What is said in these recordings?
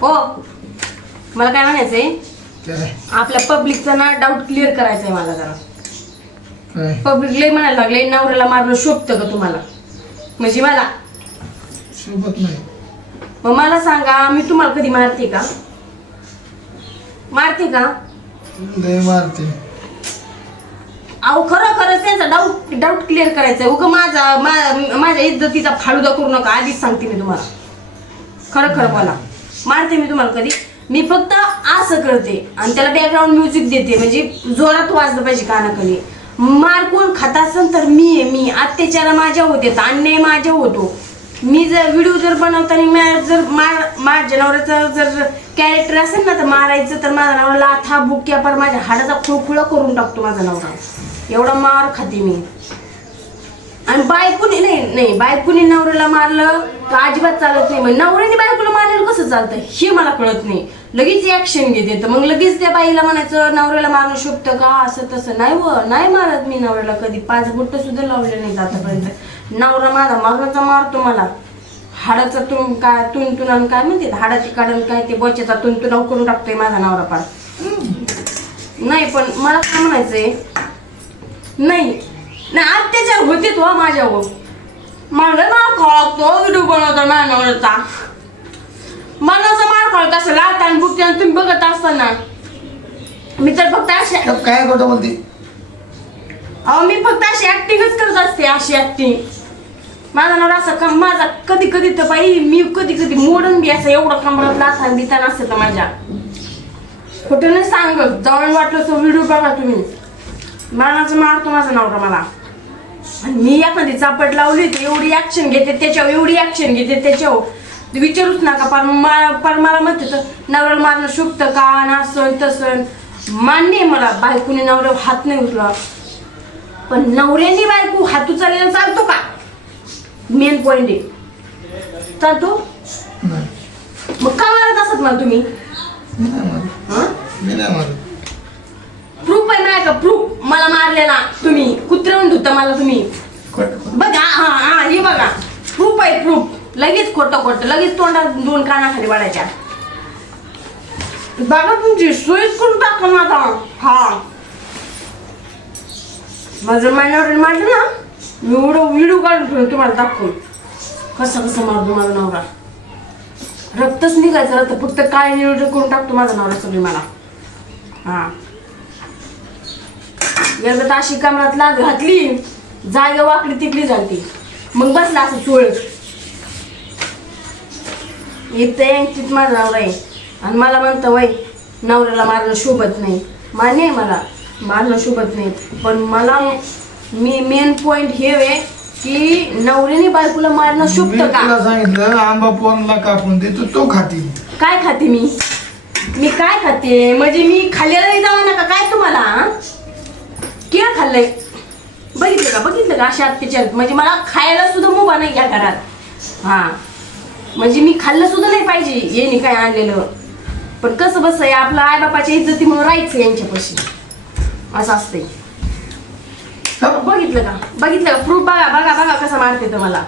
हो. मला काय म्हणायचंय? आपल्या पब्लिकचा ना डाऊट क्लिअर करायचा आहे मला जरा. पब्लिक लय म्हणायला लागले नवऱ्याला मारणं शोभतं का तुम्हाला? म्हणजे मला. नाही. मग मला सांगा मी तुम्हाला कधी मारते का? मारते का? मारते. अहो खरं खरंच त्यांचा डाऊट डाऊट क्लिअर करायचा आहे उगं माझा माझ्या इज्जतीचा फालुदा करू नका आधीच सांगते मी तुम्हाला. खरं खरं बोला. मारते मी तुम्हाला कधी. मी फक्त असं करते आणि त्याला बॅकग्राऊंड म्युझिक देते. म्हणजे जोरात वाजलं पाहिजे कानाखाली. मार कोण खात असेल तर मी आहे मी. अत्याचार माझ्या होते तर अन्याय माझ्या होतो. मी जर व्हिडिओ जर बनवताना जर मार माझ्या जनावराचं जर कॅरेक्टर असेल ना तर मारायचं तर माझा नवरा लाथा बुक्या पर माझ्या हाडाचा खुळखुळा करून टाकतो माझा नवरा. एवढा मार खाते मी. आणि बायकोनी नाही नाही बायकोनी नवऱ्याला मारलं तर अजिबात चालत नाही. मग नवऱ्याने बायकोला मारलेलं कसं चालतं हे मला कळत नाही. लगेच ऍक्शन घेते. तर मग लगेच त्या बाईला म्हणायचं नवऱ्याला मारणं शोभतं का? असं तसं नाही व नाही मारत मी नवऱ्याला कधी. पाच बोट सुद्धा लावले नाहीत आतापर्यंत. नवरा माझा मागचा मारतो मला. हाडाचा तुम काय तुंतुन काय म्हणते हाडाची काढून काय ते बोच्याचा तुंतुन करून टाकतोय माझा नवरा पार नाही पण मला काय म्हणायचंय? नाही. नाही अत्याचार होते तो माझ्यावर. मला ना खळतो व्हिडिओ बनवतो मला असं मार खळत असं लाट आणि बुकते आणि तुम्ही बघत असताना. मी तर फक्त अशी त्यात काय करतो बोलते? अहो मी फक्त अशी ऍक्टिंगच करत असते अशी ऍक्टिंग माझा नवरा असं कम माझा कधी कधी तर बाई मी कधी कधी मोडून बी असं एवढं कमरात लाथा बिताना असतं तर माझ्या. कुठं नाही सांगत जाऊन वाटलं तर व्हिडिओ बघा तुम्ही. मारण्याचं मारतो माझा नवरा मला. आणि मी एखादी चापट लावली तर एवढी ऍक्शन घेते त्याच्यावर एवढी ऍक्शन घेते त्याच्यावर. विचारूच नका पर मला पर मला म्हणते तर नवऱ्याला मारणं शुभतं का ना असं तसं मान्य आहे मला बायकोने नवऱ्यावर हात नाही उचला पण नवऱ्याने बायको हात उचललेला चालतो का? मेन पॉइंट आहे. चालतो? नाही. मग का मारत असत मला तुम्ही? नाही नाही प्रूफ आहे माझ्या का? प्रूफ मारलेला तुम्ही कुत्र्याहून धुता मला तुम्ही. बघा हा हा हे बघा. प्रूफ आहे प्रूफ लगेच खोटं खोटं. लगेच तोंडात दोन कानाखाली वाढायच्या. बघा तुमची सोयच करून टाका माझा. हा. माझं मान्यवर मारलं ना मी एवढं व्हिडिओ काढून तुम्हाला दाखवून. कसं कसं मारतो माझा नवरा? रक्तच निघायचं रक्त फक्त काय नियोजन करून टाकतो माझा नवरा सगळी मला. हा. एकदा तर अशी कमरात लाग घातली जागा वाकडी तिकडी झाली मग बसला असं चोळ इथं यांचीच माझा नवरा आहे. आणि मला म्हणतं वय नवऱ्याला मारणं शोभत नाही. मान्य आहे मला. मारणं शोभत नाही पण मला मी मेन पॉइंट हे आहे की नवऱ्याने बायकोला मारणं मी शोभतं का? तुला सांगितलं आंबा पोनला कापून देतो तो खाती. काय खाते मी? मी काय खाते? म्हणजे मी खाल्लेला नाही जावा नका. काय तुम्हाला हं? केळ खाल्लंय. बघितलं का? बघितलं का? अशा अत्याचार म्हणजे मला खायला सुद्धा मुभा नाही या घरात. हा. म्हणजे मी खाल्लं सुद्धा नाही पाहिजे येणे काय आणलेलं. पण कसं बस आहे आपलं आईबापाच्या इज्जती म्हणून राहायचं यांच्यापाशी. असं असतंय. बघितलं का? बघितलं का? प्रूफ बघा बघा बघा कसं मारते तुम्हाला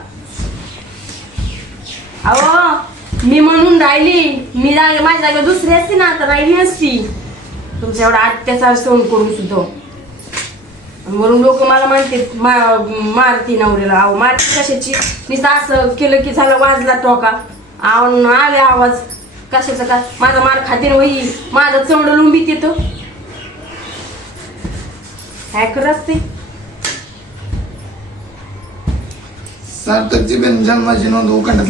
अहो मी म्हणून राहिली. मी जागे माझ्या जागेवर दुसरी असती ना तर राहिली नसती. तुमचा एवढा अत्याचार सहन करून सुद्धा. वरून लोक मला म्हणते मा- मारती नवऱ्याला अहो मारती कशाची? मी असं केलं की झालं वाजला टोका. का आले आवाज. कशाचा का माझा मार खाते वही माझं चवड लुंबीत येतो काय करत ते? सार्थक जी बेन जन्माची नोंद उखंडात